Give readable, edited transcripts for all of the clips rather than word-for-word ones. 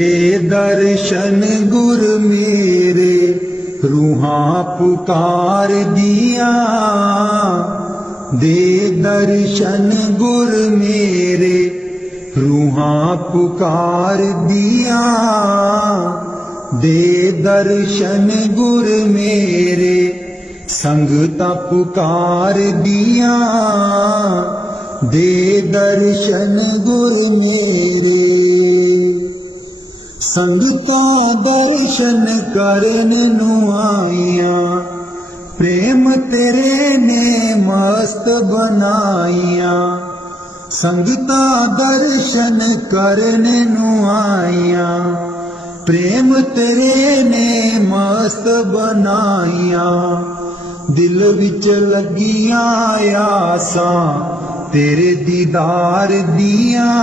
दे दर्शन गुर मेरे रूहां पुकार दिया। दे दर्शन गुर मेरे रूहां पुकार दिया। दे दर्शन गुर मेरे संगता पुकार दिया। दे दर्शन गुर मेरे संगता दर्शन करन नू आईयां। प्रेम तेरे ने मस्त बनाईयां। संगता दर्शन करन नू आईयां। प्रेम तेरे ने मस्त बनाईयां। दिल विच लगियां आसां तेरे दीदार दियां।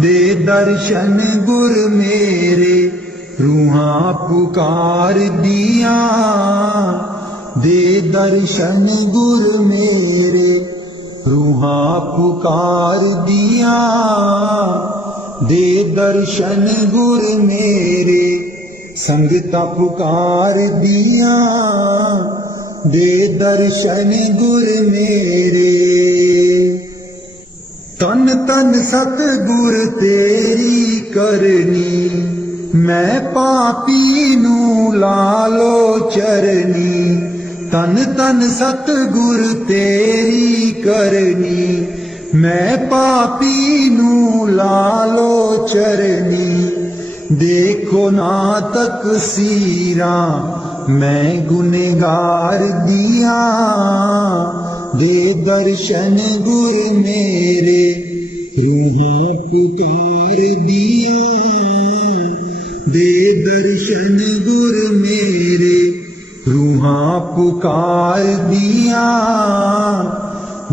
दे दर्शन गुर मेरे रूहां पुकार दिया। दे दर्शन गुर मेरे रूहां पुकार दिया। दे दर्शन गुर मेरे संगता पुकार दिया। दे दर्शन गुर मेरे तन तन सतगुर तेरी करनी। मैं पापी नू लालो चरनी। तन तन सतगुर तेरी करनी। मैं पापी नू लालो चरनी। देखो ना तकसीरा मैं गुनहगार दिया। दे दर्शन गुर मेरे रूहां पुकार दिया। दे दर्शन गुर मेरे रूहां पुकार दिया।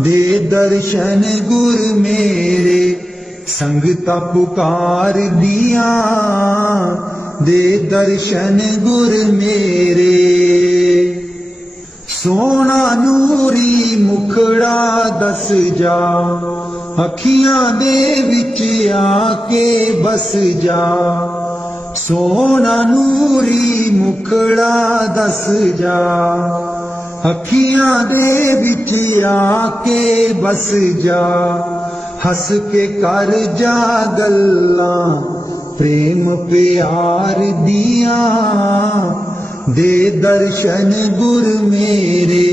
दे दर्शन गुर मेरे संगता पुकार दिया। दे दर्शन गुर मेरे सोना नूरी मुखड़ा दस जा। अखियां दे विच आके बस जा। सोना नूरी मुखड़ा दस जा। अखियां दे विच आके बस जा। हस के कर जा गल्लां प्रेम प्यार दिया। दे दर्शन गुर मेरे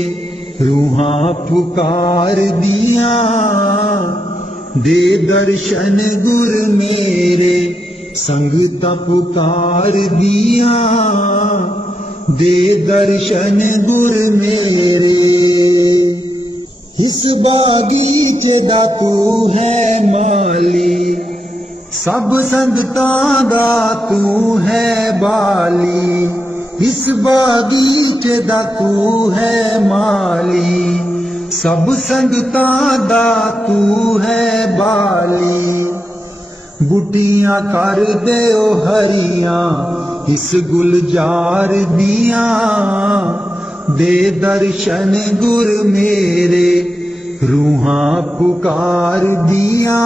रूहां पुकार दिया। दे दर्शन गुर मेरे संगता पुकार दिया। दे दर्शन गुर मेरे इस बागीचे दा तू है माली। सब संगतां दा तू है बाली। इस बागीचे दा तू है माली। सब संगतां दा तू है बाली। बूटियां कर दे ओ हरियां इस गुलजार दियां। दे दर्शन गुर मेरे रूहां पुकार दिया।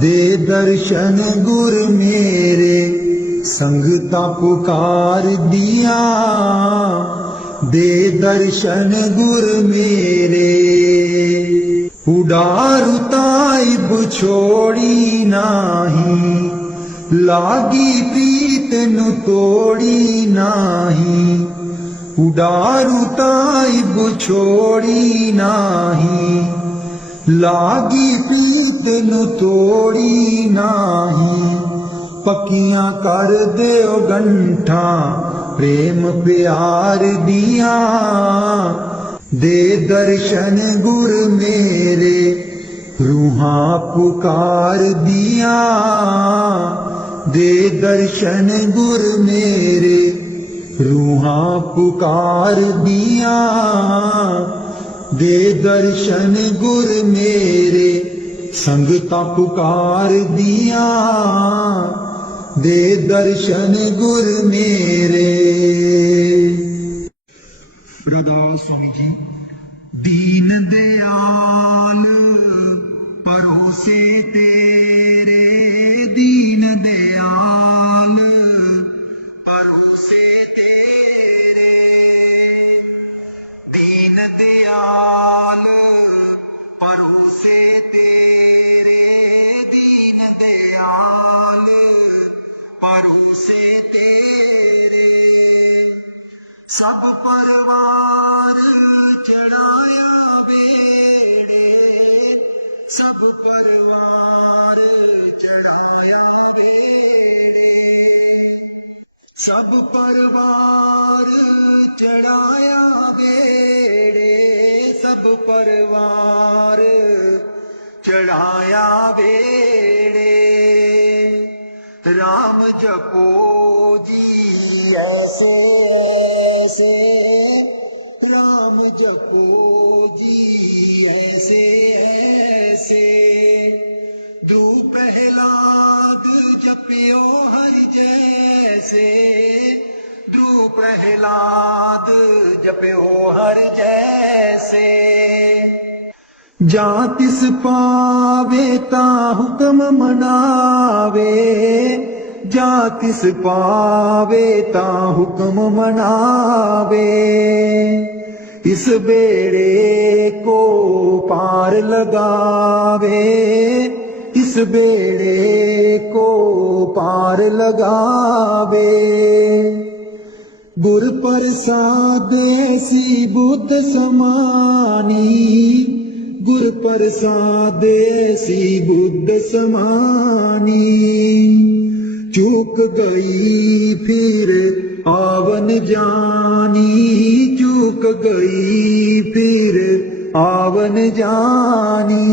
दे दर्शन गुर मेरे संगता पुकार दिया। दे दर्शन गुर मेरे उडारू ताइब छोड़ी नाही। लागी प्रीत नु तोड़ी नाही। उडारू ताइब छोड़ी नाही। लागी प्रीत नु तोड़ी नाही। पक्कियां कर देओ गंठा प्रेम प्यार दिया। दे दर्शन गुर मेरे रूहां पुकार दिया। दे दर्शन गुर मेरे रूहां पुकार दिया। दे दर्शन गुर मेरे संगता पुकार दिया। दे दर्शन गुर मेरे। रविदास स्वामी जी दीन दयाल परोसे तेरे दीन दयाल परोसे तेरे सब परवार चढ़ाया बेड़े सब परवार चढ़ाया बेड़े सब परवार चढ़ाया बेड़े सब परवार चढ़ाया बेड़े राम जपो जी ऐसे ऐसे राम जपो जी ऐसे ऐसे ध्रुव प्रहलाद जपियो हरि जैसे ध्रुव प्रहलाद जपियो हरि जैसे जा तिस पावे ता हुक्म मनावे जा तिस पावे ता हुक्म मनावे इस बेड़े को पार लगावे इस बेड़े को पार लगावे गुर प्रसाद ऐसी बुद्ध समानी गुर प्रसाद ऐसी बुद्ध समानी चूक गई फिर आवन जानी चूक गई फिर आवन जानी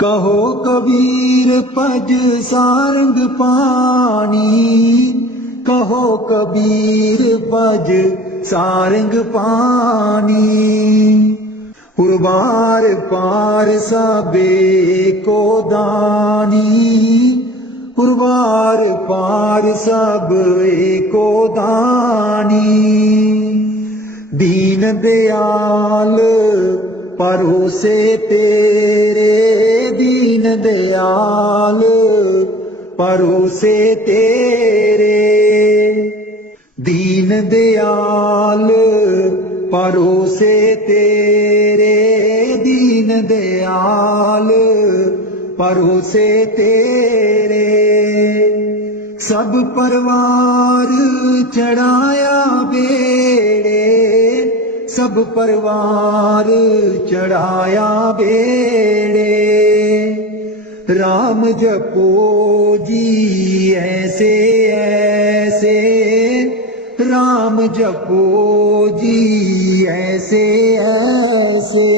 कहो कबीर पज सारंग पानी कहो कबीर पज सारंग पानी उर्वार पार सबे को दानी उर्वार पार सब एको दानी दीन दयाल परोसे तेरे दीन दयाल परोसे तेरे दीन दयाल परोसे तेरे दीन दयाल परोसे तेरे सब परवार चढ़ाया बेड़े सब परवार चढ़ाया बेड़े राम जपो जी ऐसे ऐसे राम जपो जी ऐसे ऐसे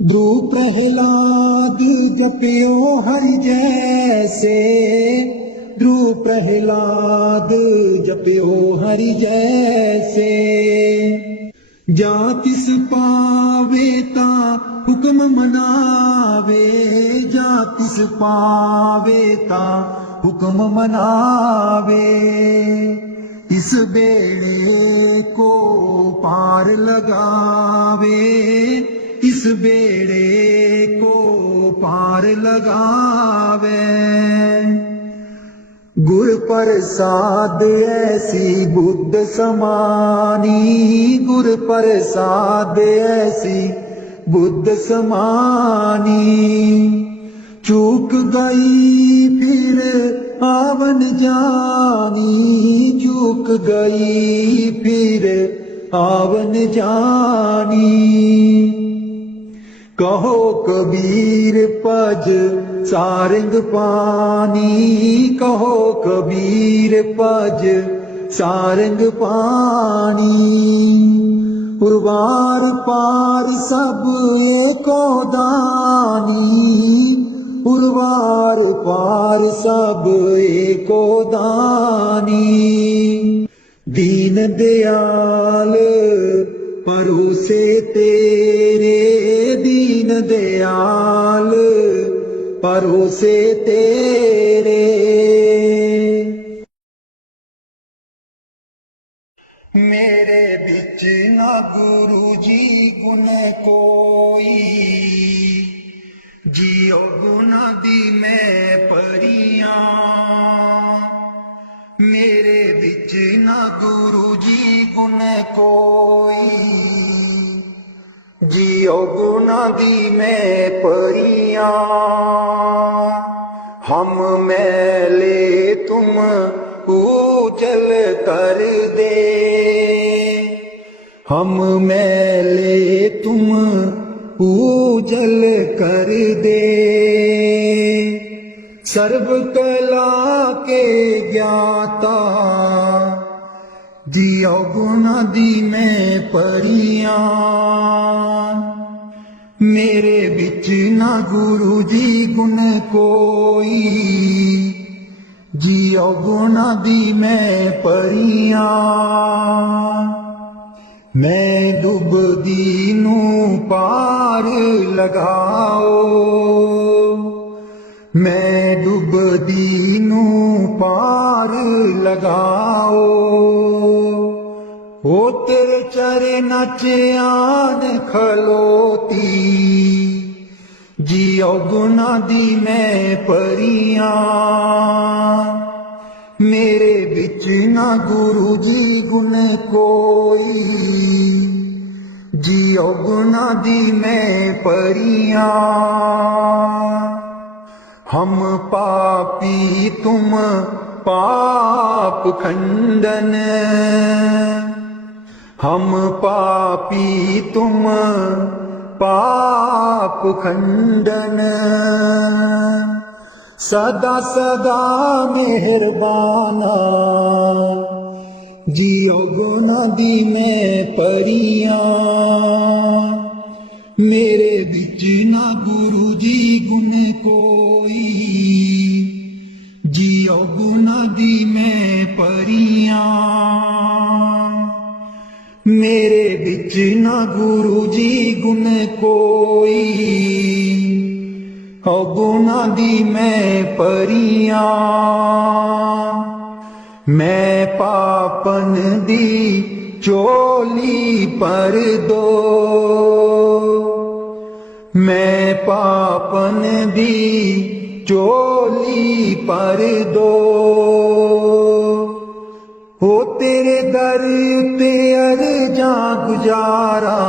ध्रुव प्रहलाद जपियो हरि जैसे ध्रुव प्रहलाद जपियो हरि जैसे जा तिस पावे ता हुक्म मनावे जा तिस पावे ता हुक्म मनावे इस बेड़े को पार लगावे इस बेड़े को पार लगावे गुर प्रसाद ऐसी बुद्ध समानी गुर प्रसाद ऐसी बुद्ध समानी चूक गई फिर आवन जानी चूक गई फिर आवन जानी कहो कबीर पज सारंग पानी कहो कबीर पज सारंग पानी उर्वार पार सब एको दानी उर्वार पार सब एको दानी दीन दयाल परोसे तेरे दीन दयाल परोसे तेरे मेरे बिच ना गुरु जी गुण कोई जियो गुना दी मैं परियां मेरे बिच ना गुरु जी गुण कोई जियो गुना दी मैं परियां, हम मैले तुम उजल कर दे, हम मैले तुम उजल कर दे। सर्व कला के ज्ञाता जियो गुना दी मैं परियां, मेरे बिच ना गुरु जी गुण कोई, जियो गुना दी मैं परियां। मैं डुबदी नू पार लगाओ, मैं डुबदी नू पार लगाओ, ओ तेरे चरना च आन खलोती, जियो गुना दी मैं परियां। मेरे बिच ना गुरु जी गुण कोई, जियो गुना दी मैं परियां। हम पापी तुम पाप खंडन, हम पापी तुम पाप खंडन, सदा सदा मेहरबाना, जियो गुना दी मैं परियां। मेरे बिच ना गुरु जी गुण कोई, जियो गुना दी मैं परियां। मेरे बिच ना गुरु जी गुण कोई, ओ गुना दी मैं परियां। मैं पापन दी चोली पर दो, मैं पापन दी चोली पर दो, हो तेरे दर ते अर्जा गुजारा,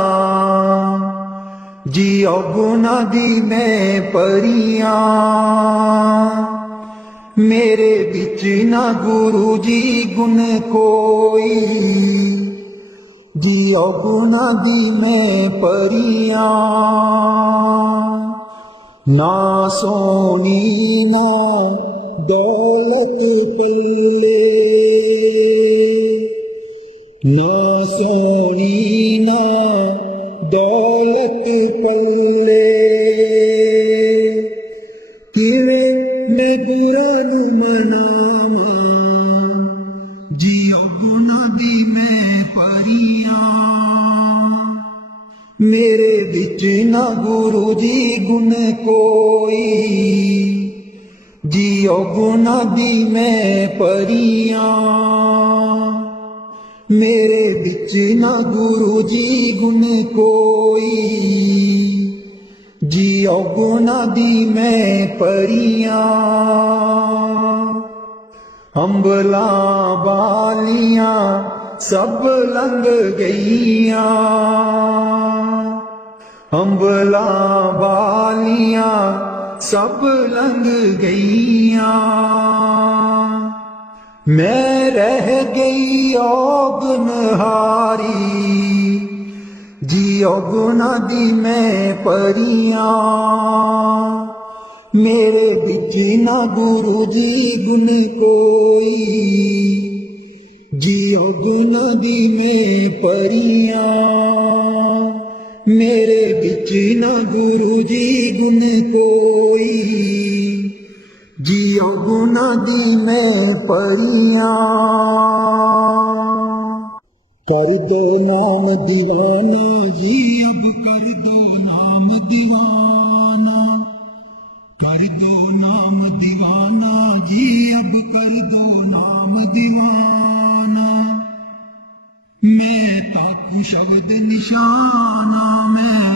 जियो गुना दी मैं परियां। मेरे बिच ना गुरु जी गुण कोई, जियो गुना दी मैं परियां। ना सोनी ना दौलत पल्ले, ना सोनी ना दौलत पल्ले, किवे मैं बुरा नू मनावा, जियो गुना दी मैं परियां। मेरे बिच ना गुरु जी गुण कोई, जियो गुना दी मैं परियां। मेरे बिच ना गुरु जी गुण कोई, जियो गुना दी मैं परियां। अंबला बालियां सब लंघ गईयां, अंबला बालियां सब लंघ गईयां। मैं रह गई औगनहारी, जियो गुना दी मैं परियां। मेरे बिच ना गुरु जी गुण कोई, जियो गुना दी मैं परियां। मेरे बिच ना गुरु जी गुण कोई, जियो गुना दी मैं परियां। कर दो नाम दीवाना जी, अब कर दो नाम दीवाना, कर दो नाम दीवाना जी, अब कर दो नाम दीवाना। मैं ताकू शब्द निशाना, मैं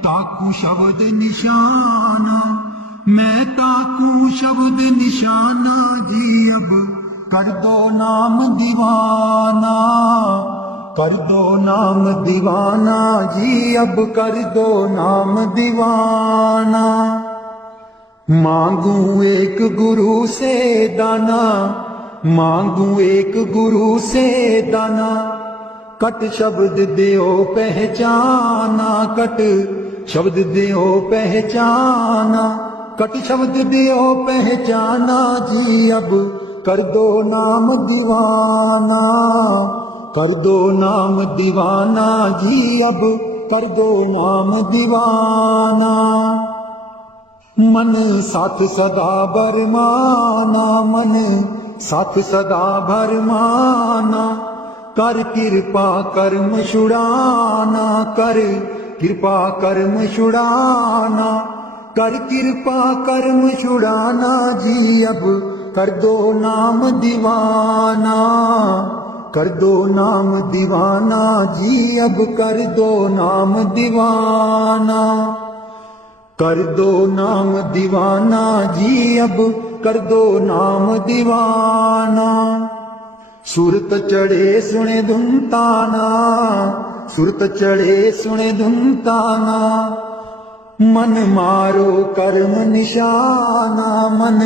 ताकू शब्द निशाना, मैं ताकू शब्द निशाना जी, अब कर दो नाम दीवाना, कर दो नाम दीवाना जी, अब कर दो नाम दीवाना। मांगू एक गुरु से दाना, मांगू एक गुरु से दाना। कट शब्द दियो पहचाना, कट शब्द दियो पहचाना, कट शब्द दियो पहचाना जी। अब कर दो नाम दीवाना, कर दो नाम दीवाना जी। अब कर दो नाम दीवाना। मन साथ सदा बरमाना, मन साथ सदा भरमाना। कर कृपा कर्म छुड़ाना, कर कृपा कर्म छुड़ाना, कर कृपा कर्म छुड़ाना जी। अब कर दो नाम दीवाना, कर दो नाम दीवाना जी। अब कर दो नाम दीवाना, कर दो नाम दीवाना जी। अब कर दो नाम दीवाना। सुरत चढ़े सुने धुनताना, सुरत चढ़े सुने धुनताना। मन मारो कर्म निशाना, मन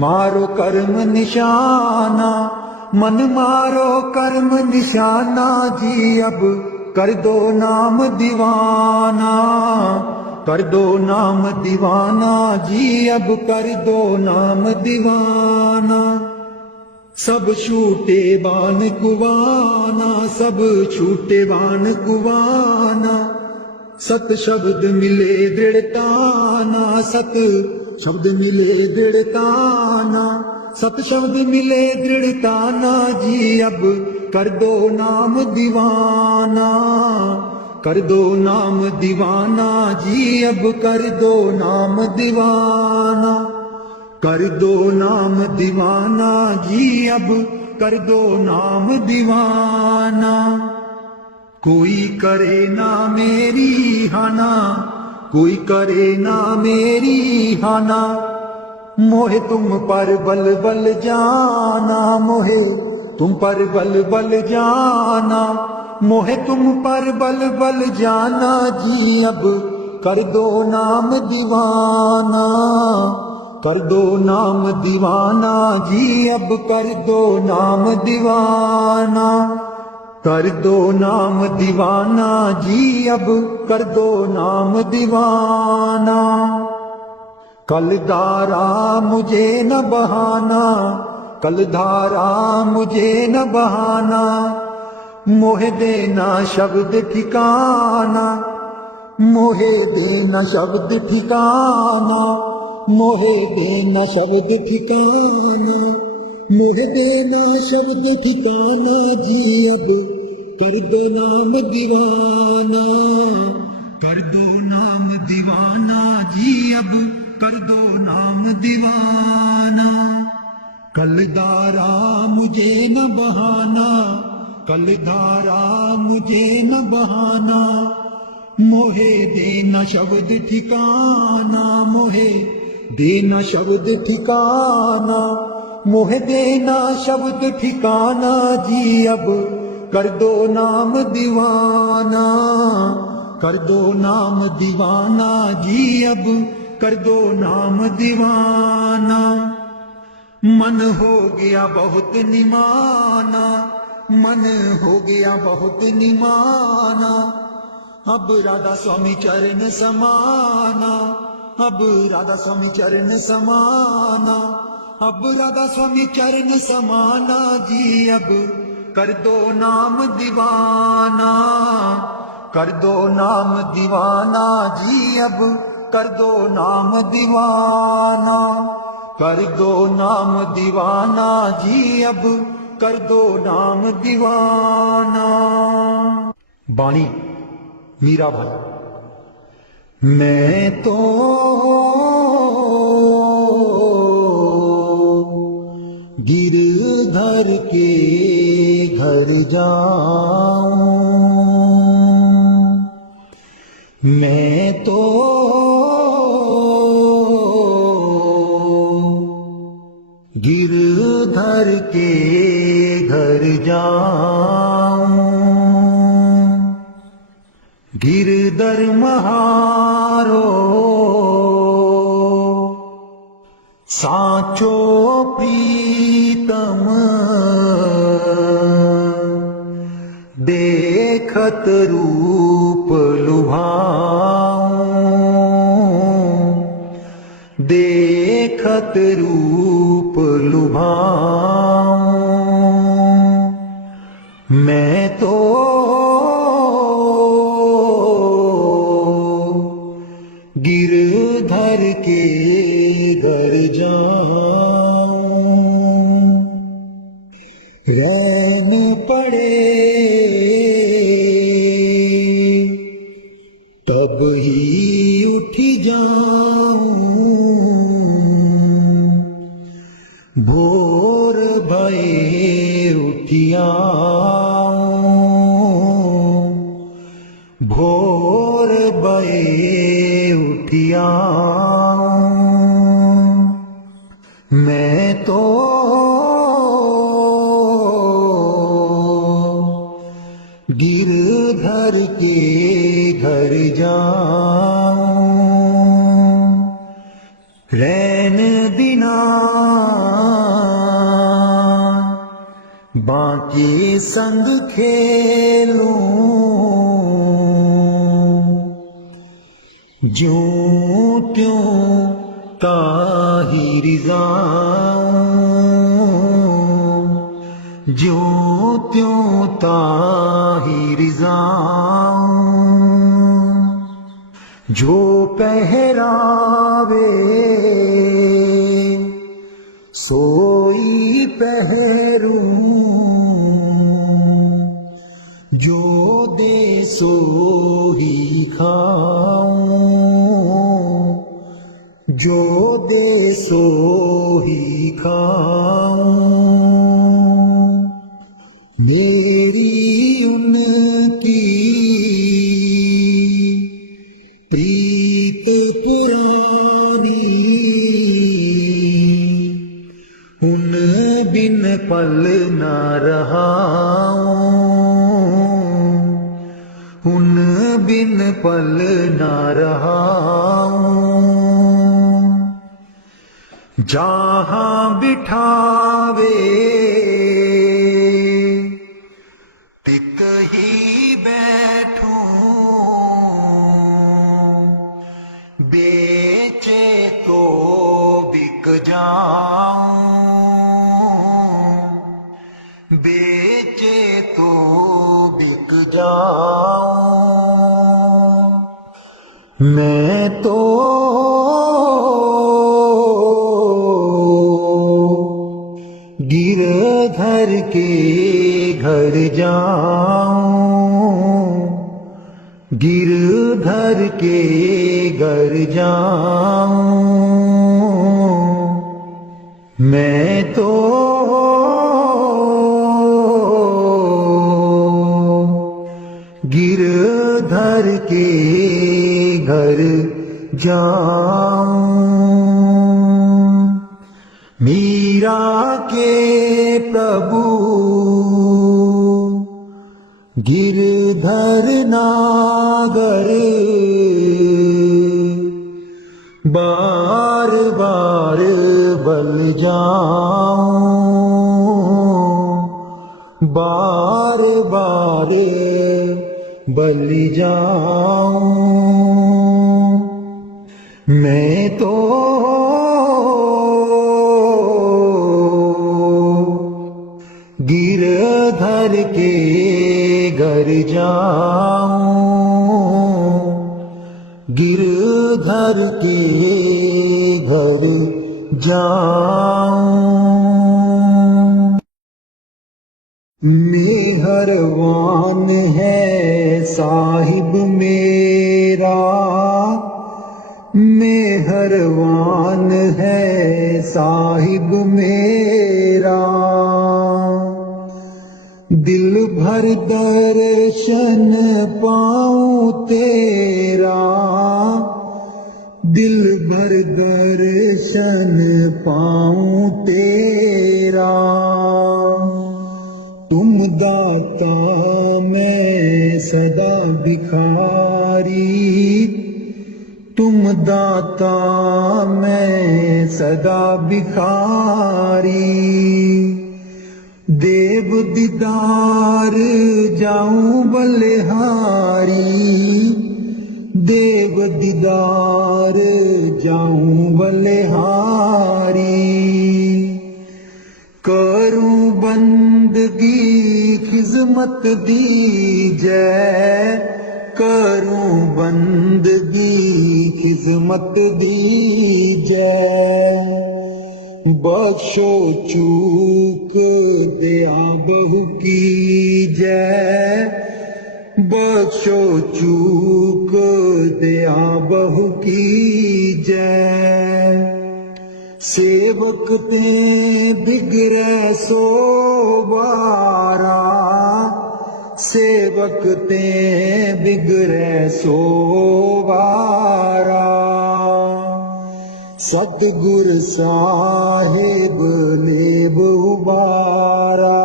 मारो कर्म निशाना, मन मारो कर्म निशाना जी। अब कर दो नाम दीवाना, कर दो नाम दीवाना जी। अब कर दो नाम दीवाना। सब छूटे बान कुवाना, सब छूटे बान कुवाना। सत शब्द मिले दृढ़ताना, सत शब्द मिले दृढ़ताना, सत शब्द मिले दृढ़ताना जी। अब कर दो नाम दीवाना, कर दो नाम दीवाना जी। अब कर दो नाम दीवाना, कर दो नाम दीवाना जी। अब कर दो नाम दीवाना। कोई करे ना मेरी हाना, कोई करे ना मेरी हाना। मोहे तुम पर बल बल जाना, मोहे तुम पर बल बल जाना, मोहे तुम पर बल बल जाना जी। अब कर दो नाम दीवाना, कर दो नाम दीवाना जी। अब कर दो नाम दीवाना, कर दो नाम दीवाना जी। अब कर दो नाम दीवाना। कल धारा मुझे न बहाना, कल धारा मुझे न बहाना। मोहे देना शब्द ठिकाना, मोहे देना शब्द ठिकाना, मोहे देना शब्द ठिकाना, मोहे देना शब्द ठिकाना जी। अब कर दो नाम दीवाना, कर दो नाम दीवाना जी। अब कर दो नाम दीवाना। कल धारा मुझे न बहाना, कल धारा मुझे न बहाना। मोहे देना शब्द ठिकाना, मोहे देना शब्द ठिकाना, मोहे देना शब्द ठिकाना जी। अब कर दो नाम दीवाना, कर दो नाम दीवाना जी। अब कर दो नाम दीवाना। मन हो गया बहुत निमाना, मन हो गया बहुत निमाना। अब राधा स्वामी चरण समाना, अब राधा स्वामी चरण समाना, अब राधा स्वामी चरण समाना जी। अब कर दो नाम दीवाना, कर दो नाम दीवाना जी। अब कर दो नाम दीवाना, कर दो नाम दीवाना जी। अब कर दो नाम दीवाना। बाणी मीरा भाई। मैं तो गिरधर के घर जाऊं, मैं तो गिरधर के घर जाऊं। गिरधर महारो साचो प्रीतम देखत रूप लुभाऊं देखत रूप लुभाऊं मैं तो गिरधर के घर जाऊं रैन पड़े तब ही उठी जाऊं भोर भये उठियाऊं भोर भये उठियाऊं मैं तो गिरधर के घर जाऊं रैन दिना बाकी संग खेलूं ज्यों त्यों ताहि रिज़ाऊं ज्यों त्यों ताहि रिज़ाऊं जो पहरावे सोई पहरूं जो दे सो ही खाऊं जो दे सो ही खाऊं मेरी उनकी प्रीत पुरानी उन बिन पल न रहाऊं उन बिन पल न रहाऊं जहाँ बिठावे तित ही बैठूं बेचे तो बिक जाऊं बेचे तो बिक जाऊं मैं तो गिरधर के घर जाऊं गिरधर के घर जाऊं मैं तो गिरधर के घर जाऊं मीरा के प्रभु गिरधर नागर बार बार बल जाऊं बार बार बल जाऊं मैं तो गिरधर के घर जाऊं गिरधर के घर जाऊं मेहरबान है साहिब मेरा मेहरबान है साहिब मेरा दिल भर दर्शन पाऊं तेरा दिल भर दर्शन पाऊं तेरा तुम दाता मैं सदा भिखारी, तुम दाता मैं सदा भिखारी। देव दीदार जाऊं बलिहारी, देव दीदार जाऊं बलिहारी। करूं बंदगी खिजमत दीजै, करूं बंदगी खिजमत दीजै। बख्शो चूक दया बहु कीजै, बख्शो चूक दया बहु कीजै। सेवक ते बिगड़े सो बारा, सेवक ते बिगड़े सो बारा। सतगुर साहिब लेब उबारा,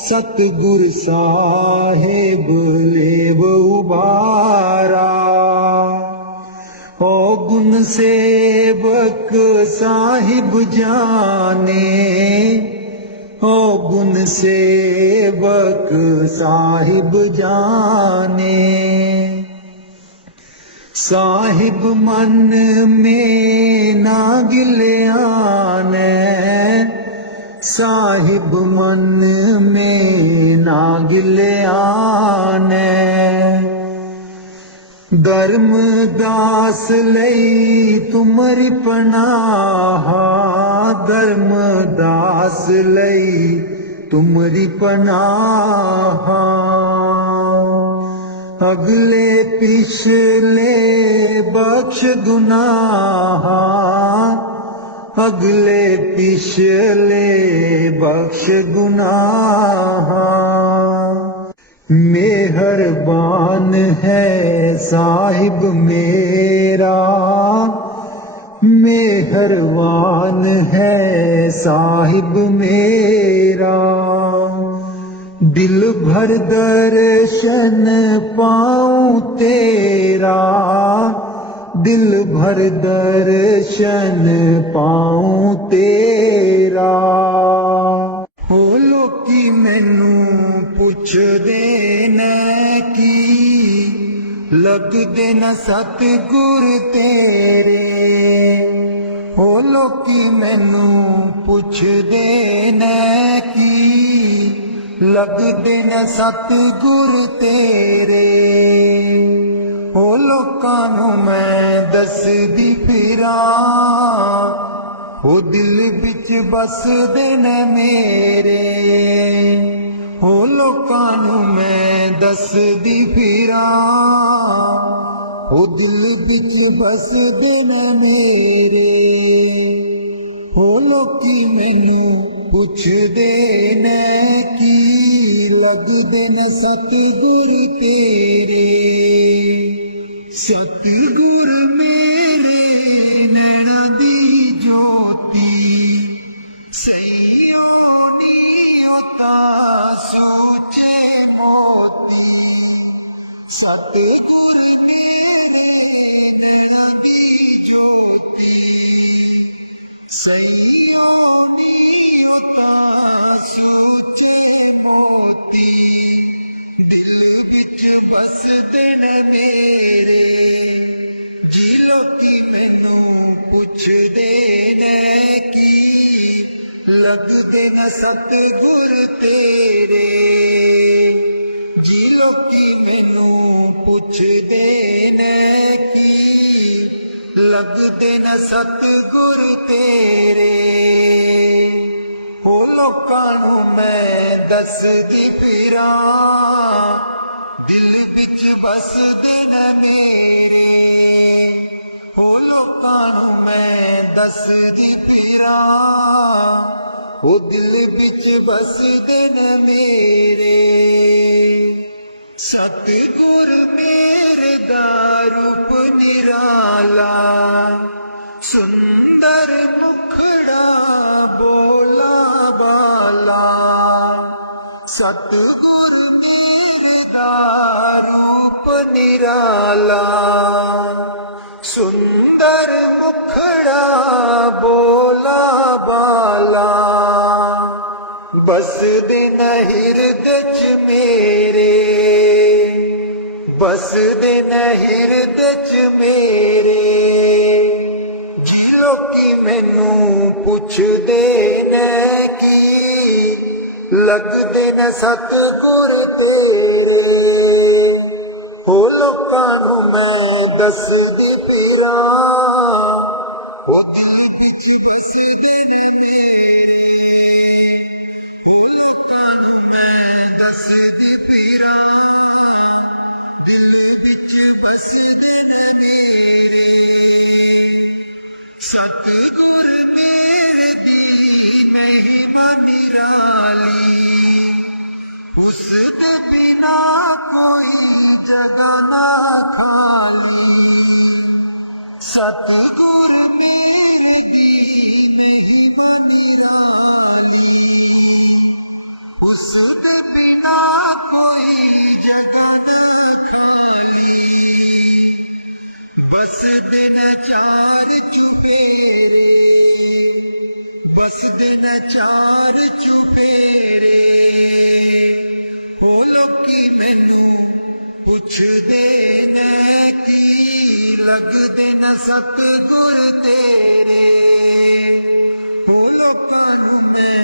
सतगुर साहिब लेब उबारा। ओ गुण सेवक साहिब जाने, ओ गुण सेवक साहिब जाने। साहिब मन में ना गिल्याने, साहिब मन में ना गिल्याने। धर्मदास लई तुमरी पनाह, धर्मदास लई तुमरी पनाह। अगले पिछले बख्श गुनाह, अगले पिछले बख्श गुनाह। मेहरबान है साहिब मेरा, मेहरबान है साहिब मेरा। दिल भर दर्शन पाऊं तेरा, दिल भर दर्शन पाऊं तेरा। हो लोकी मैनू पुछदे न की लगदे न सतगुर तेरे। हो लोकी मैनू पुछदे न की लगदे न सतगुर तेरे। हो लोकां नू मैं दसदी फिरां, हो दिल विच बसदे न मेरे। हो लोकां नू मैं दसदी फिरां, हो दिल विच बसदे न मेरे। हो लोकी मैनू पुछदे न की लगदे न सतगुर तेरे। सतगुर मेरे नैना दी ज्योति, सैयो नी होता सोचे मोती। सतगुर मेरे नैना दी ज्योति, सैयो नी होता सोचे मोती। दिल विच बसदे न मेरे, जी लोकी मैनू पुछदे न की लगदे न सतगुर तेरे। जी लोकी मैनू पुछदे न की लगदे न सतगुर तेरे। हो लोकां नू मैं दसदी फिरां, दिल विच बसदे न मेरे। हो लोकां नू मैं दसदी फिरां, हो दिल विच बसदे न मेरे। सतगुर मेरे दा रूप निराला, सुंदर मुखड़ा बोला बाला। सतगुर मेरे दा निराला सुंदर मुखड़ा बोला बाला बस दिन हिरदे च मेरे बस दिन हिरदे च मेरे जी लोकी मैनू पुछदे ने की लगदे ने सतगुर तेरे हो लोकां नू मैं दसदी फिरां ओ दिल विच बसदे ने मेरे ओ लोकां नू मैं दसदी फिरां दिल विच बसदे ने मेरे सतगुर मेरे दी महिमा निराली उसदे बिना कोई जगह ना खाली सतगुर मेरे दी महिमा निराली उसदे बिना कोई जगह ना खाली बस दिन चार चुफेरे बस दिन चार चुफेरे हो लोकी मैनू पुछदे ने की लगदे न सतगुर तेरे हो लोकां नू मैं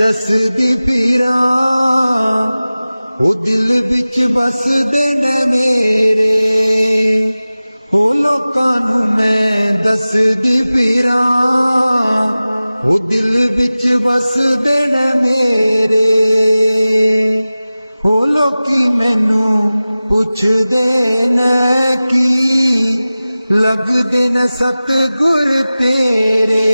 दसदी फिरां ओ दिल विच बसदे ने मेरे ओ लोकां नू मैं दसदी फिरां ओ दिल विच बसदे ने मेरे ओ लोकी मैनू पुछदे ने की लगदे ने सतगुर तेरे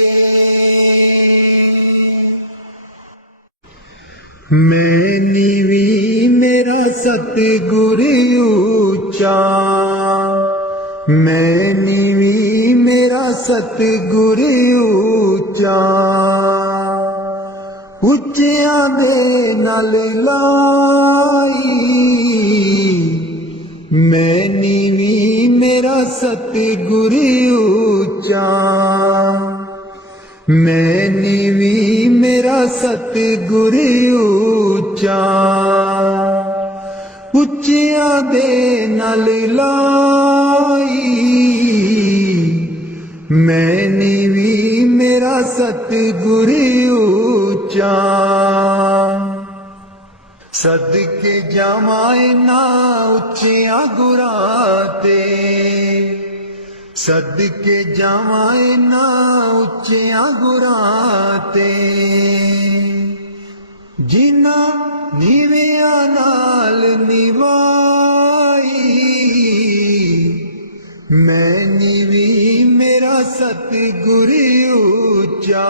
मैं नीवी मेरा सतगुर ऊंचा मैं नीवी मेरा सतगुर ऊंचा ਉੱਚਿਆਂ ਦੇ ਨਾਲ ਲਾਈ ਮੈਂ ਨੀਵੀਂ ਮੇਰਾ ਸਤਿਗੁਰ ਉੱਚਾ ਮੈਂ ਨੀਵੀਂ ਮੇਰਾ ਸਤਿਗੁਰ ਉੱਚਾ ਉੱਚਿਆਂ ਦੇ ਨਾਲ ਲਾਈ ਮੈਂ ਨੀਵੀਂ ਮੇਰਾ ਸਤਿਗੁਰ ਉੱਚਾ ਸਦਕੇ ਜਾਵਾਂ ਇਨ੍ਹਾਂ ਉੱਚਿਆਂ ਗੁਰਾਂ ਤੇ ਸਦਕੇ ਜਾਵਾਂ ਇਨ੍ਹਾਂ ਉੱਚਿਆਂ ਗੁਰਾਂ ਤੇ ਜਿਨ੍ਹਾਂ ਨੀਵਿਆਂ ਨਾਲ ਨਿਵਾਈ ਮੈਂ ਨੀਵੀਂ ਮੇਰਾ ਸਤਿਗੁਰ ਉੱਚਾ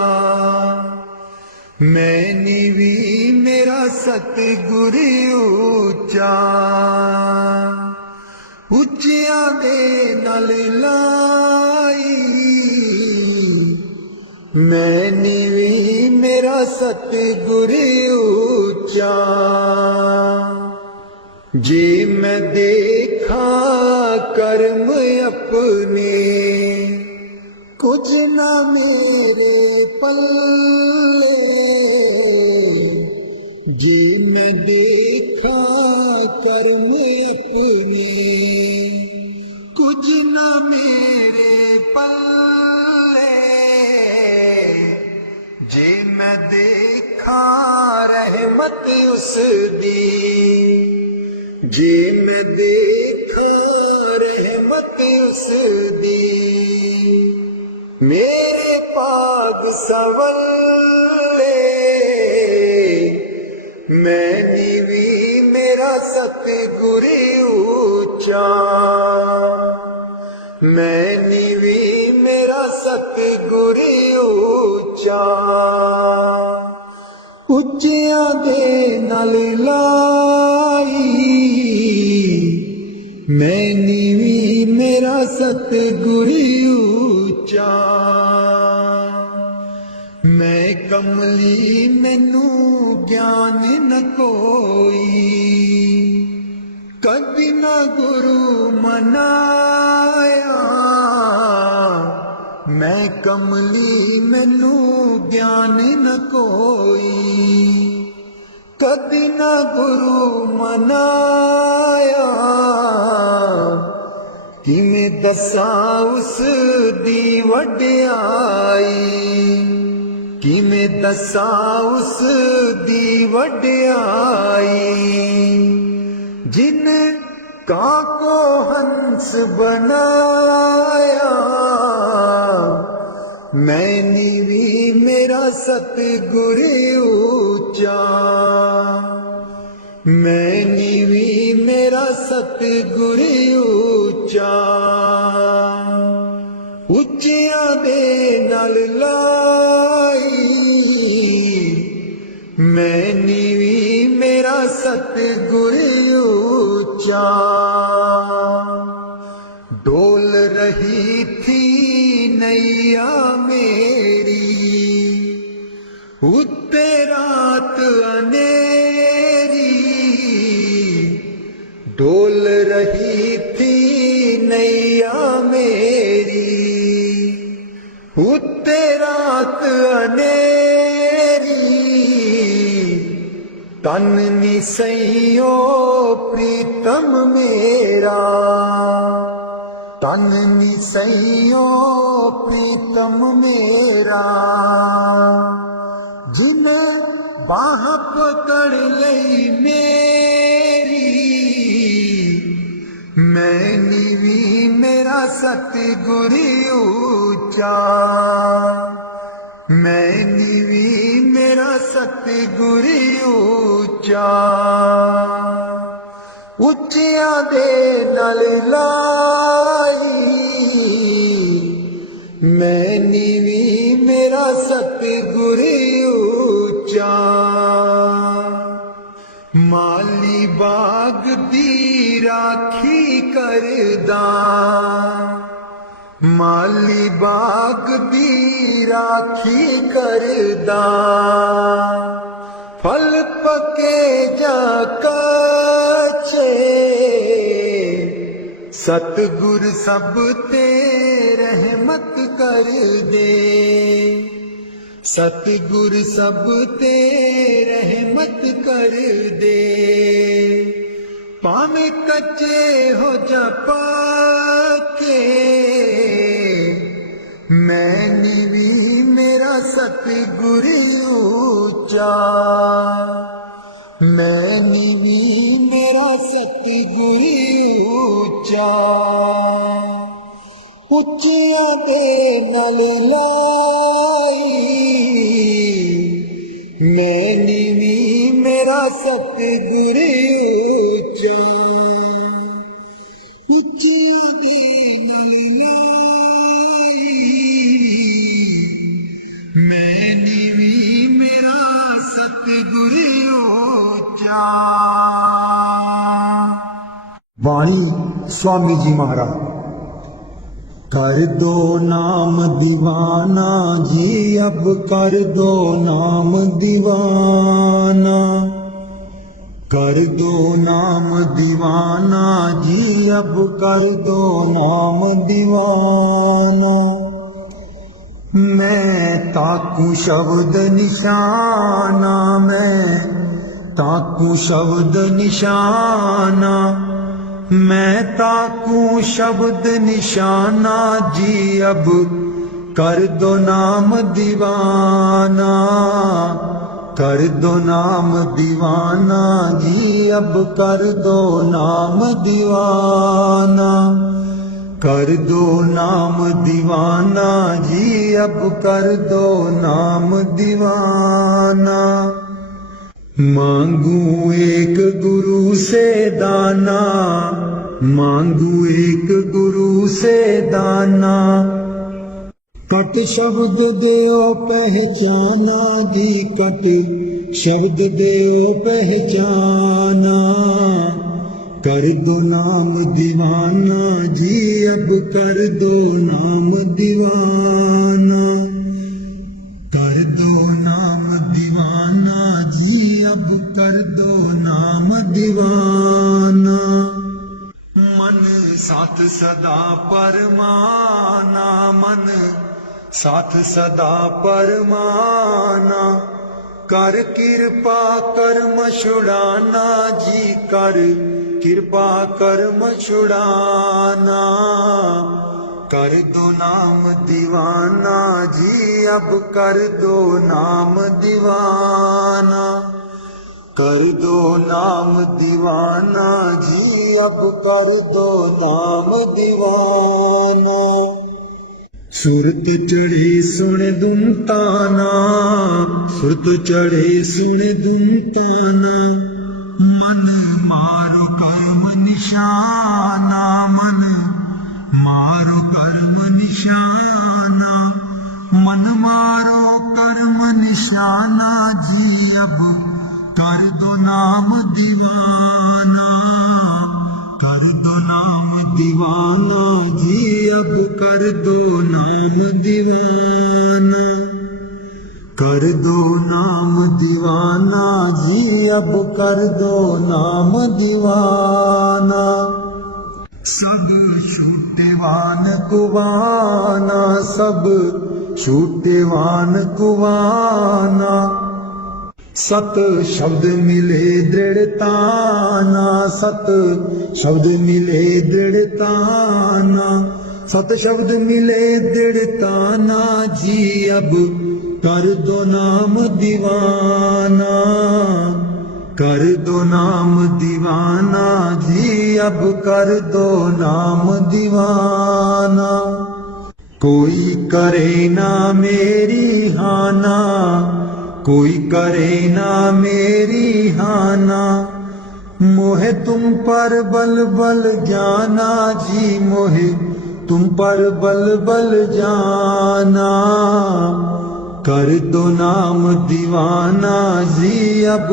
ਮੈਂ ਨੀਵੀਂ ਮੇਰਾ ਸਤਿਗੁਰ ਉੱਚਾ ਉੱਚਿਆਂ ਦੇ ਨਾਲ ਲਾਈ ਮੈਂ ਨੀਵੀਂ ਮੇਰਾ ਸਤਿਗੁਰ ਉੱਚਾ ਜੇ ਮੈਂ ਦੇਖਾਂ ਕਰਮ ਆਪਣੇ ਕੁਝ ਨਾ ਮੇਰੇ ਪੱਲੇ ਜੇ ਮੈਂ ਦੇਖਾਂ ਕਰਮ ਆਪਣੇ ਕੁਝ ਨਾ ਮੇਰੇ ਪੱਲੇ ਜੇ ਮੈਂ ਦੇਖਾਂ ਰਹਿਮਤ ਉਸ ਦੀ ਜੇ ਮੈਂ ਦੇਖਾਂ ਰਹਿਮਤ ਉਸ ਦੀ ਮੇਰੇ ਭਾਗ ਸਵੱਲੇ ਮੈਂ ਨੀਵੀਂ ਮੇਰਾ ਸਤਿਗੁਰ ਉੱਚਾ ਮੈਂ ਨੀਵੀਂ ਮੇਰਾ ਸਤਿਗੁਰ ਉੱਚਾ ਉੱਚਿਆਂ ਦੇ ਨਾਲ ਲਾਈ ਮੈਂ ਨੀਵੀਂ ਮੇਰਾ ਸਤਿਗੁਰ ਉੱਚਾ ਮੈਂ ਕਮਲੀ ਮੈਨੂੰ ਗਿਆਨ ਨ ਕੋਈ कभी न गुरु मनाया, मैं कमली मैनू ज्ञान न कोई। कभी न गुरु मनाया, किवें दसां उस दी वड्याई, किवें दसां उस दी वड्याई। जिन कां को हंस बनाया, मैंने भी मेरा सतगुर ऊंचा, मैंने भी मेरा सतगुर ऊंचा। ਉੱਚਿਆਂ ਦੇ ਨਾਲ ਲਾਈ, मैंने भी मेरा सतगुर ऊंचा। डोल रही थी नैया मेरी, उत्ते रात अनेरी। डोल रही थी नैया मेरी, उत्ते रात अनेरी। तन निसैयो प्रीतम मेरा, तन निसैयो प्रीतम मेरा। जिन बाह पकड़ लई मेरी, मैंने भी मेरा सतगुर ऊंचा, मैंने भी मेरा सतगुर ऊंचा। ਉੱਚਿਆਂ ਦੇ ਨਾਲ ਲਾਈ, मैंने भी मेरा सतगुर ऊंचा। माली बाग दी राखी करदा, माली बाग दी राखी करदा। फल पके जा कच्चे, सतगुर सब ते रहमत कर दे, सतगुर सब ते रहमत कर दे। भावें कच्चे हो जा पक्के, मैंने भी मेरा सतगुर ऊंचा, मैंने भी मेरा सतगुर ऊंचा। ਉੱਚਿਆਂ ਦੇ ਨਾਲ ਲਾਈ, मैंने भी मेरा सतगुर ऊंचा। ਉੱਚਿਆਂ ਦੇ ਨਾਲ ਲਾਈ, मैंने भी मेरा सतगुर ऊंचा। वाणी स्वामी जी महाराज। कर दो नाम दीवाना जी, अब कर दो नाम दीवाना। कर दो नाम दीवाना जी, अब कर दो नाम दीवाना। मैं ताकू शब्द निशाना, मैं ताकू शब्द निशाना। मैं ताकू शब्द निशाना जी, अब कर दो नाम दीवाना। कर दो नाम दीवाना जी, अब कर दो नाम दीवाना। कर दो नाम दीवाना जी, अब कर दो नाम दीवाना। मांगू एक गुरु से दाना, मांगू एक गुरु से दाना। कट शब्द देओ पहचाना जी, कट शब्द देओ पहचाना। कर दो नाम दीवाना जी, अब कर दो नाम दीवाना। कर दो नाम दीवाना जी, अब कर दो नाम दीवाना। मन साथ सदा परमाना, मन साथ सदा परमाना। कर कृपा कर्म छुड़ाना जी, कर कृपा कर्म छुड़ाना। कर दो नाम दीवाना जी, अब कर दो नाम दीवाना। कर दो नाम दीवाना जी, अब कर दो नाम दीवाना। सुरत चढ़े सुन दुम ताना, सुरत चढ़े सुन दुम ताना। मन मारो कर्म निशाना, मन मारो कर्म निशाना। मन मारो कर्म निशाना जी, अब कर दो नाम दीवाना। कर दो नाम दीवाना जी, अब कर दो नाम दीवाना। कर दो नाम दीवाना जी, अब कर दो नाम दीवाना। सब छूटेवान कुवाना, सब छूटेवान कुवाना। सत शब्द मिले दृढ़ताना, सत शब्द मिले दृढ़ताना। सत शब्द मिले दृढ़ताना जी, अब कर दो नाम दीवाना। कर दो नाम दीवाना जी, अब कर दो नाम दीवाना। कोई करे ना मेरी हाना, कोई करे ना मेरी हाना। मोहे तुम पर बल बल जाना जी, मोहे तुम पर बल बल जाना। कर दो नाम दीवाना जी, अब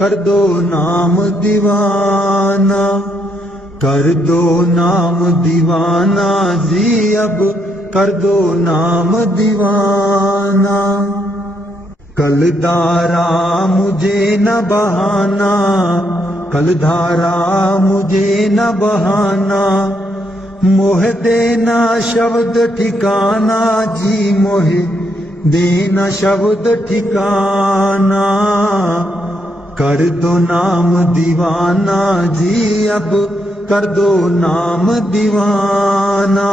कर दो नाम दीवाना। कर दो नाम दीवाना जी, अब कर दो नाम दीवाना। कलधारा मुझे न बहाना, कलधारा मुझे न बहाना। मोह देना शब्द ठिकाना जी, मोह देना शब्द ठिकाना। कर दो नाम दीवाना जी, अब कर दो नाम दीवाना।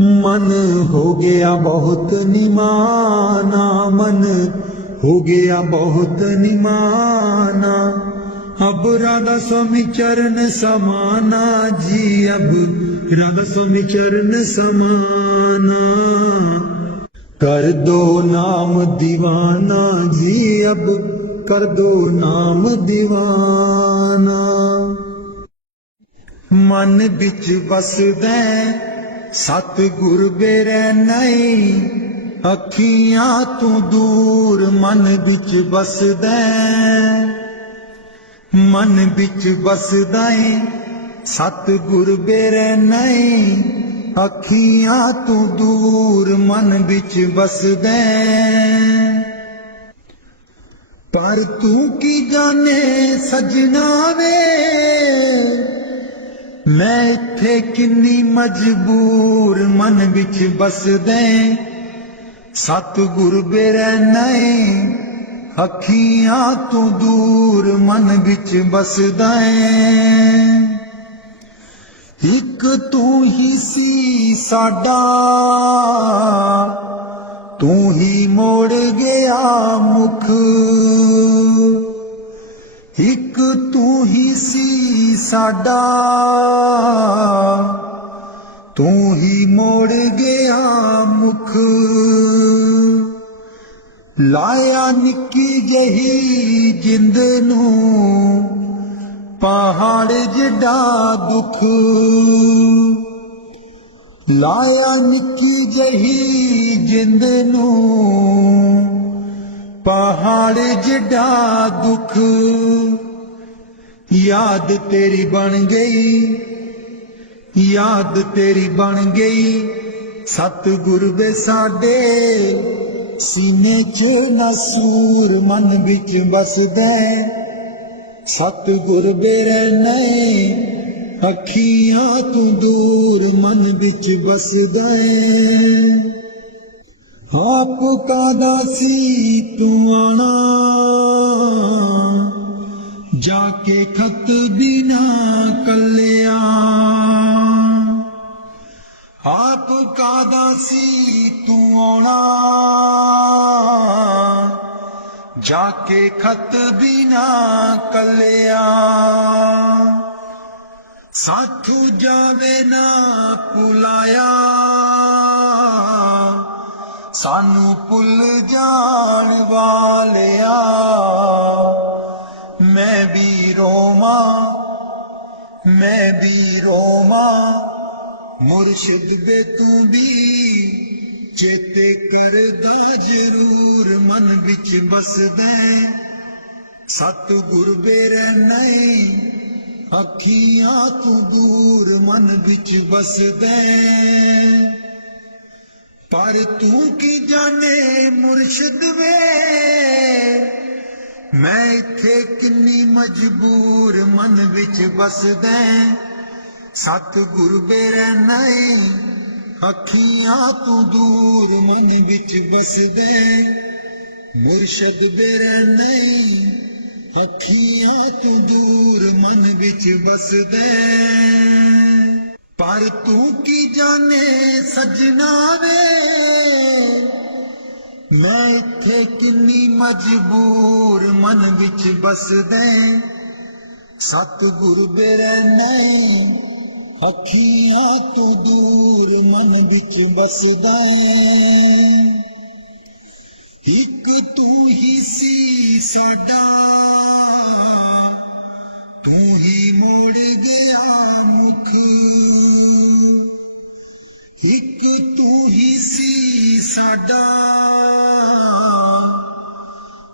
मन हो गया बहुत निमाना, मन हो गया बहुत निमाना। अब राधा स्वामी चरण समाना जी, अब राधा स्वामी चरण समाना। कर दो नाम दीवाना जी, अब कर दो नाम दीवाना। मन बिच बसदै सतगुर बेरै नहीं, अखियां तू दूर मन बिच बसदै। मन बिच बसदा सतगुर बेरै नहीं, अखियां तू दूर मन बिच बसदै। पर तू की जाने सजना वे, मैं इत्थे किन्नी मजबूर मन बिच बसदे। सतगुर बेरै नहीं, अखियां तू दूर मन बिच बसदा है। एक तू ही सी साडा, तू ही मोड़ गया मुख। एक तू ही सी साडा, तू ही मोड़ गया मुख। लाया निक्की जही जिंद नू पहाड़ जिड्डा दुख। लाया निक्की जही जिंद नू पहाड़ जिड्डा दुख। याद तेरी बन गई, याद तेरी बन गई। सतगुर वे साडे सीने च नसूर मन बिच बसदे। सतगुर बेरै नहीं, ਅੱਖੀਆਂ ਤੂੰ ਦੂਰ ਮਨ ਵਿੱਚ ਬਸਦਾ ਏ। ਆਪ ਕਾਦਾ ਸੀ ਤੂੰ ਆਣਾ, ਜਾ ਕੇ ਖਤ ਵੀ ਨਾ ਕੱਲਿਆ। ਆਪ ਕਾਦਾ ਸੀ ਤੂੰ ਆਉਣਾ, ਜਾ ਕੇ ਖਤ ਵੀ ਨਾ ਕੱਲਿਆ। ਸਾਥੂ ਜਾਵੇ ਨਾ ਭੁਲਾਇਆ, ਸਾਨੂੰ ਭੁੱਲ ਜਾਣ ਵਾਲਿਆ। ਮੈਂ ਵੀ ਰੋਵਾਂ, ਮੈਂ ਵੀ ਰੋਵਾਂ, ਮੁਰਸ਼ਿਦ ਵੇ ਤੂੰ ਵੀ ਚੇਤੇ ਕਰਦਾ ਜ਼ਰੂਰ ਮਨ ਵਿੱਚ ਬਸਦੇ। ਸਤਿਗੁਰ ਬੇਰੇ ਨਹੀਂ, ਅੱਖੀਆਂ ਤੂੰ ਦੂਰ ਮਨ ਵਿੱਚ ਬਸਦੇ। ਪਰ ਤੂੰ ਕੀ ਜਾਣੇ ਮੁਰਸ਼ਿਦ ਵੇ, ਮੈਂ ਇੱਥੇ ਕਿੰਨੀ ਮਜਬੂਰ ਮਨ ਵਿੱਚ ਬਸਦੇ। ਸਤਿਗੁਰ ਬੇਰੇ ਨਹੀਂ, ਅੱਖੀਆਂ ਤੂੰ ਦੂਰ ਮਨ ਵਿੱਚ ਬਸਦੇ। ਮੁਰਸ਼ਦ ਬੇਰੇ ਨਹੀਂ, ਅੱਖੀਆਂ ਤੂੰ ਦੂਰ ਮਨ ਵਿੱਚ ਬਸਦੇ। ਪਰ ਤੂੰ ਕੀ ਜਾਣੇ ਸਜਣਾ ਵੇ, ਮੈਂ ਇੱਥੇ ਕਿੰਨੀ ਮਜਬੂਰ ਮਨ ਵਿੱਚ ਬਸਦੇ। ਸਤਿਗੁਰ ਬੇਰੇ ਨਹੀਂ, ਅੱਖੀਆਂ ਤੂੰ ਦੂਰ ਮਨ ਵਿੱਚ ਬਸਦਾ ਏ। ਇੱਕ ਤੂੰ ਹੀ ਸੀ ਸਾਡਾ, ਤੂੰ ਹੀ ਮੋੜ ਗਿਆ ਮੁਖ। ਇੱਕ ਤੂੰ ਹੀ ਸੀ ਸਾਡਾ,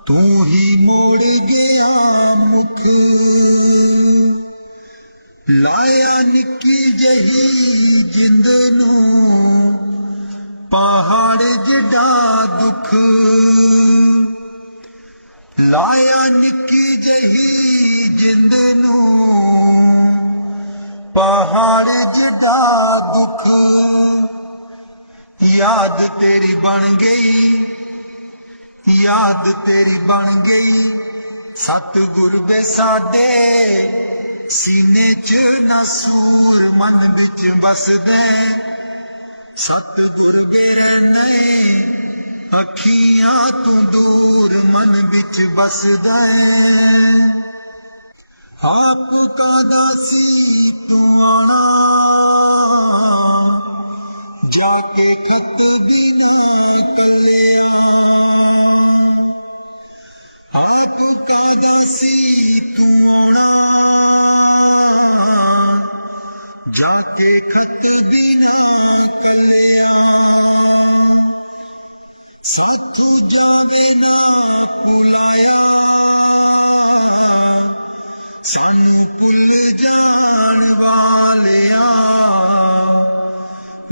ਤੂੰ ਹੀ ਮੋੜ ਗਿਆ ਮੁਖ। ਲਾਇਆ ਨਿੱਕੀ ਜਹੀ ਜਿੰਦ ਨੂੰ ਪਹਾੜ ਜਿੱਡਾ ਦੁੱਖ। ਲਾਇਆ ਨਿੱਕੀ ਜਹੀ ਜਿੰਦ ਨੂੰ ਪਹਾੜ ਜਿੱਡਾ ਦੁੱਖ। ਯਾਦ ਤੇਰੀ ਬਣ ਗਈ, ਯਾਦ ਤੇਰੀ ਬਣ ਗਈ। ਸਤਿਗੁਰ ਵੇ ਸਾਡੇ ਸੀਨੇ ਚ ਨਾ ਸੂਰ ਮਨ ਵਿੱਚ ਬਸਦੇ। ਸਤਿਗੁਰ ਬੇਰੇ ਨਹੀਂ, ਅੱਖੀਆਂ ਤੂੰ ਦੂਰ ਮਨ ਵਿੱਚ ਬਸਦੇ। ਆਪ ਕਾਦਾ ਸੀ ਤੂੰ ਆਣਾ, ਜਾ ਕੇ ਖਤ ਵੀ ਨਾ ਕੱਲਿਆ। ਆਪ ਕਾਦਾ ਸੀ ਤੂੰ ਆਉਣਾ, ਜਾ ਕੇ ਖਤ ਵੀ ਨਾ ਕੱਲਿਆ। ਸਾਥੂ ਜਾਵੇ ਨਾ ਭੁਲਾਇਆ, ਸਾਨੂੰ ਭੁੱਲ ਜਾਣ ਵਾਲਿਆ।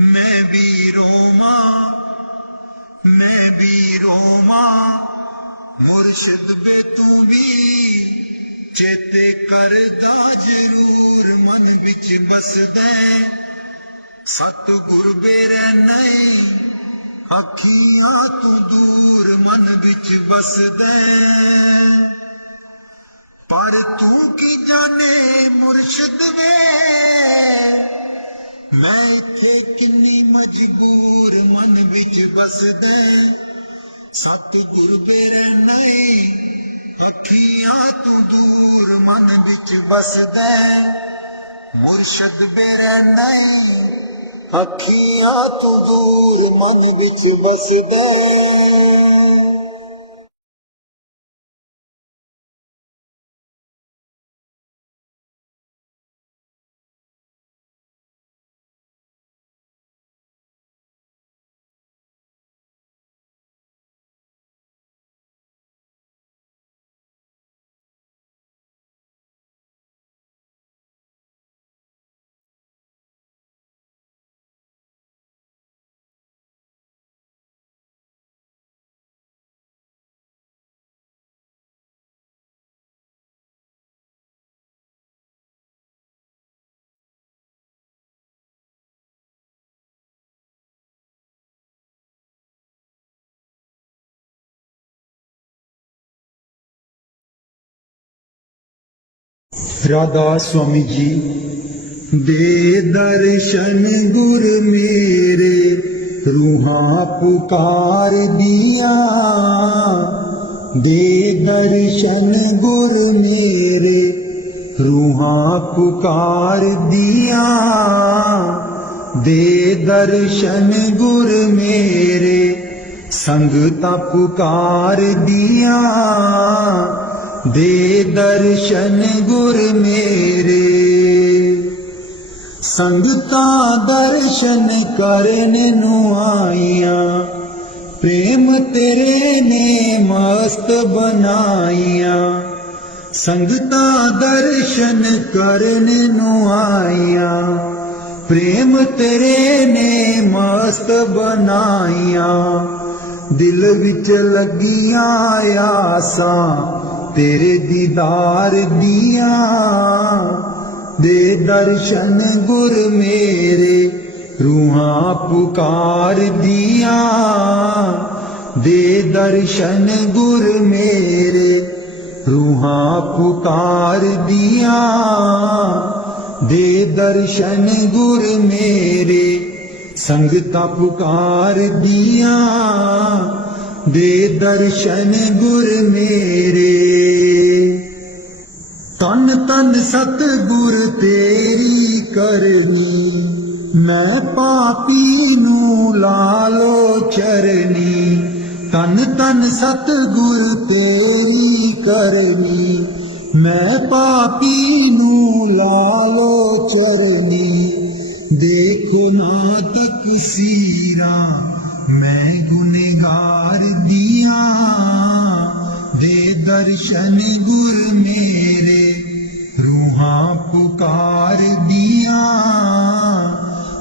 ਮੈਂ ਵੀ ਰੋਵਾਂ, ਮੈਂ ਵੀ ਰੋਵਾਂ, ਮੁਰਸ਼ਿਦ ਵੇ ਤੂੰ ਵੀ ਚੇਤੇ ਕਰਦਾ ਜ਼ਰੂਰ ਮਨ ਵਿੱਚ ਬਸਦੇ। ਸਤਿਗੁਰ ਬੇਰੇ ਨਹੀਂ, ਅੱਖੀਆਂ ਤੂੰ ਦੂਰ ਮਨ ਵਿੱਚ ਬਸਦੇ। ਪਰ ਤੂੰ ਕੀ ਜਾਣੇ ਮੁਰਸ਼ਿਦ ਵੇ, ਮੈਂ ਇੱਥੇ ਕਿੰਨੀ ਮਜਬੂਰ ਮਨ ਵਿੱਚ ਬਸਦੇ। ਸਤਿਗੁਰ ਬੇਰੇ ਨਹੀਂ, ਅੱਖੀਆਂ ਤੂੰ ਦੂਰ ਮਨ ਵਿੱਚ ਬਸਦੇ। ਮੁਰਸ਼ਿਦ ਬੇਰੇ ਨਹੀਂ, ਅੱਖੀਆਂ ਤੂੰ ਦੂਰ ਮਨ ਵਿੱਚ ਬਸਦੇ। राधा स्वामी जी दे दर्शन गुर मेरे रूहां पुकार दिया, दे दर्शन गुर मेरे रूहां पुकार दिया, दे दर्शन गुर मेरे संगतां पुकार दिया, दे दर्शन गुर मेरे। संगतां दर्शन करने नू आईया, प्रेम तेरे ने मस्त बनाईया। संगतां दर्शन करने नू आईया, प्रेम तेरे ने मस्त बनाईया। दिल विच लगिया आसां तेरे दीदार दिया, दे दर्शन गुर मेरे रूहां पुकार दिया, दे दर्शन गुर मेरे रूहां पुकार दिया, दे दर्शन गुर मेरे संगतां पुकार दिया, दे दर्शन गुर मेरे। तन तन सतगुर तेरी करनी, मैं पापी नू लालो चरनी। तन तन सतगुर तेरी करनी, मैं पापी नू लालो चरनी। देखो ना तकसीरा मैं गुनहगार दिया, दे दर्शन गुर मेरे रूहां पुकार दिया,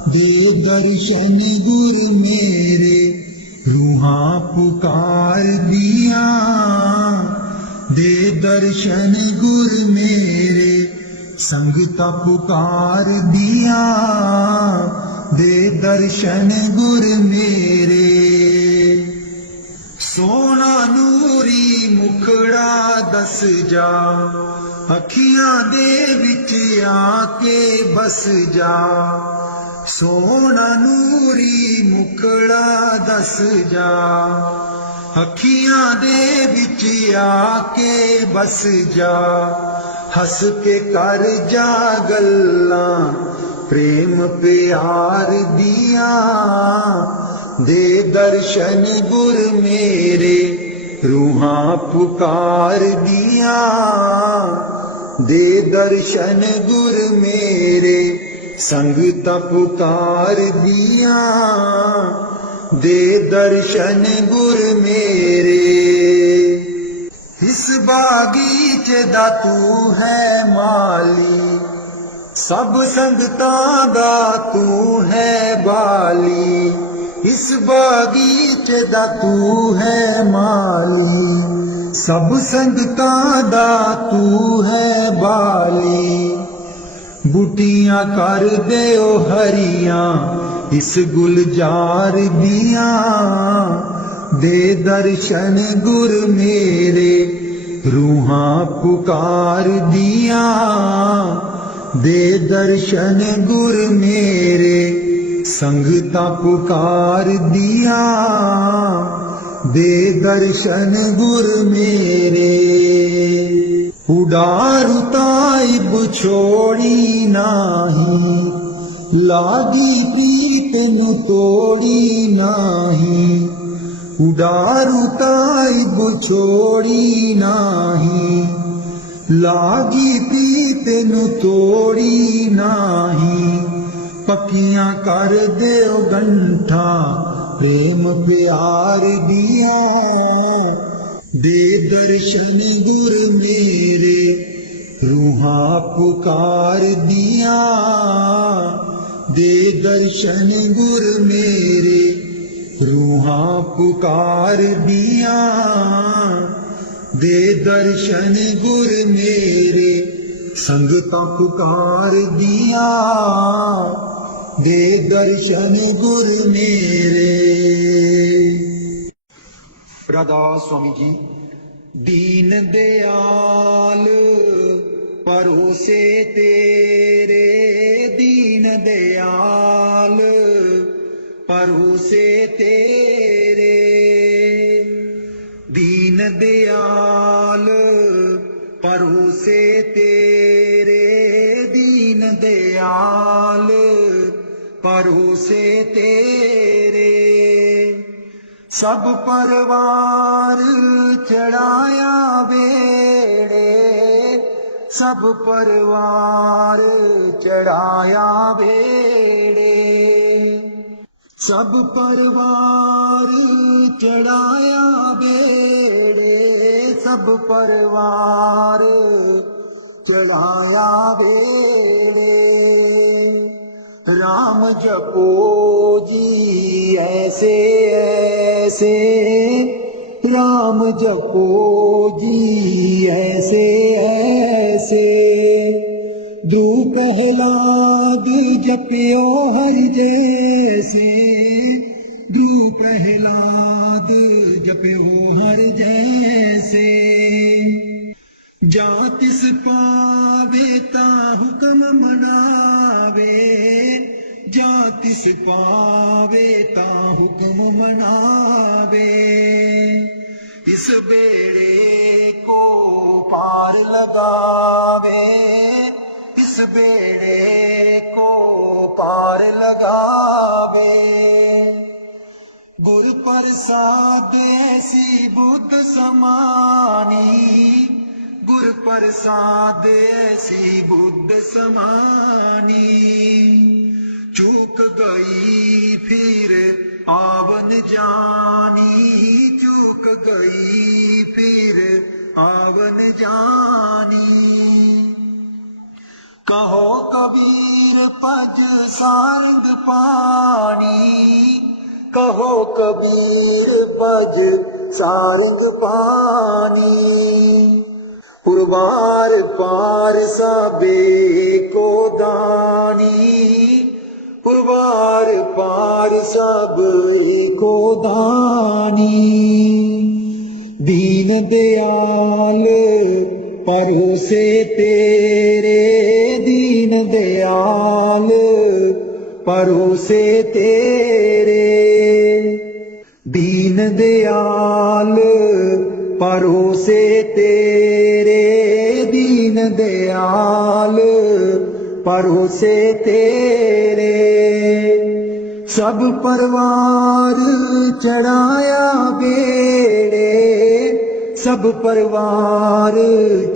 दे दर्शन गुर मेरे रूहां पुकार दिया, दे दर्शन गुर मेरे संगतां पुकार दिया, दे दर्शन गुर मेरे। सोना नूरी मुखड़ा दस जा, अखियां दे विच आके बस जा। सोना नूरी मुखड़ा दस जा, अखियां दे विच आके बस जा। हस के कर जा गल्लां प्रेम प्यार दिया, दे दर्शन गुर मेरे रूहां पुकार दिया, दे दर्शन गुर मेरे संगतां पुकार दिया, दे दर्शन गुर मेरे। इस बागीचे दा तू है माली, सब संगतां दा तू है बाली। इस बागीचे दा तू है माली, सब संगतां दा तू है बाली। बूटियां कर दे ओ हरियां इस गुलजार दिया, दे दर्शन गुर मेरे रूहां पुकार दिया, दे दर्शन गुर मेरे संगतां पुकार दिया, दे दर्शन गुर मेरे। उडारू ताइब छोड़ी नाही, लागी प्रीत नू तोड़ी नाही। उडारू ताइब छोड़ी नाही, लागी प्रीत नू तोड़ी नाही। पक्कियां कर देओ गंठा प्रेम प्यार दिया, दे दर्शन गुर मेरे रूहां पुकार दिया, दे दर्शन गुर मेरे रूहां पुकार दिया, दे दर्शन गुर मेरे संगतां पुकार दिया, दे दर्शन गुर मेरे। राधा स्वामी जी दीन दयाल परोसे तेरे दीन दयाल, परोसे तेरे दीन दयाल, परोसे तेरे दीन दयाल, परोसे तेरे। सब परवार चढ़ाया बेड़े, सब परवार चढ़ाया बेड़े, सब परवार चढ़ाया बेड़े, सब परवार चढ़ाया बेड़े। राम जपो जी ऐसे ऐसे, राम जपो जी ऐसे ऐसे, ध्रुव प्रहलाद जपियो हर जैसे, ध्रुव प्रहलाद जपियो हर जैसे। जा तिस पावे ता हुक्म मनावे, जा तिस पावे ता हुक्म मनावे। इस बेड़े को पार लगावे, इस बेड़े को पार लगावे। गुर प्रसाद ऐसी बुद्ध समानी, गुर प्रसाद ऐसी बुद्ध समानी। चूक गई फिर आवन जानी, चूक गई फिर आवन जानी। कहो कबीर पज सारंग पानी, कहो कबीर पज सारंग पानी। पुरवार पार सबे को दानी, पुरवार पार सब को दानी। दीन दयाल परोसे तेरे, दीन दयाल परोसे तेरे, दीन दयाल परोसे तेरे, दीन दयाल परोसे तेरे। सब परवार चढ़ाया बेड़े, सब परवार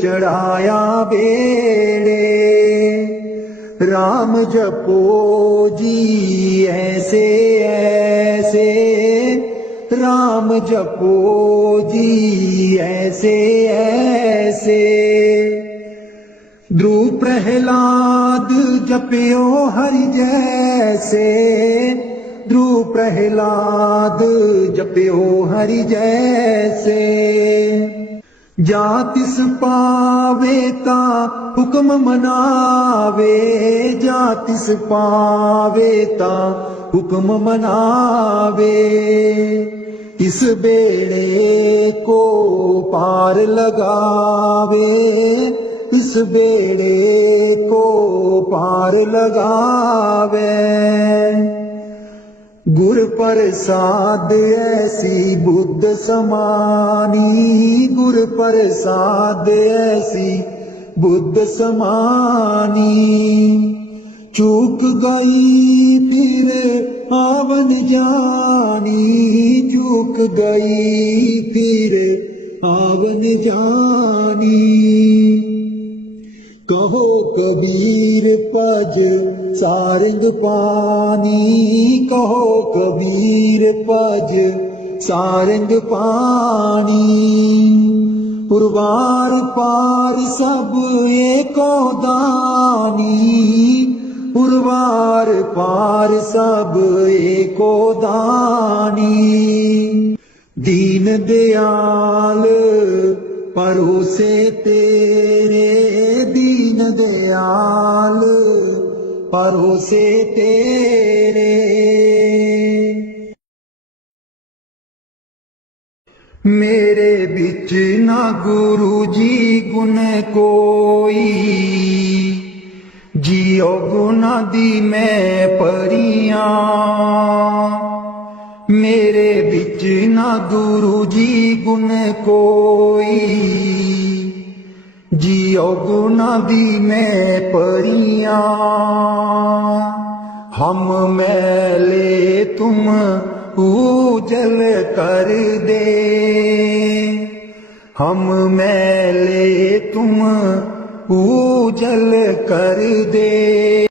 चढ़ाया बेड़े। राम जपो जी ऐसे ऐसे, राम जपो जी ऐसे ऐसे। ध्रुव प्रहलाद जपियो हरि जैसे, ध्रुव प्रहलाद जपियो हरि जैसे। जा तिस पावे ता हुक्म मनावे, जा तिस पावे ता हुक्म मनावे। इस बेड़े को पार लगावे, इस बेड़े को पार लगावे। गुर प्रसाद ऐसी बुद्ध समानी, गुर प्रसाद ऐसी बुद्ध समानी। चूक गई फिर आवन जानी, चूक गई फिर आवन जानी। कहो कबीर पज सारंग पानी, कहो कबीर पज सारंग पानी। पुरवार पार सब एको दानी, पुरवार पार सब एको दानी। दीन दयाल परोसे तेरे, दीन दयाल परोसे तेरे। मेरे बिच ना गुरु जी गुण कोई, जियो गुना दी मैं परियां। मेरे बिच ना गुरु जी गुण कोई, जियो गुना दी मैं परियां। हम मैले तुम उजल कर दे, हम मैले तुम उजल कर दे।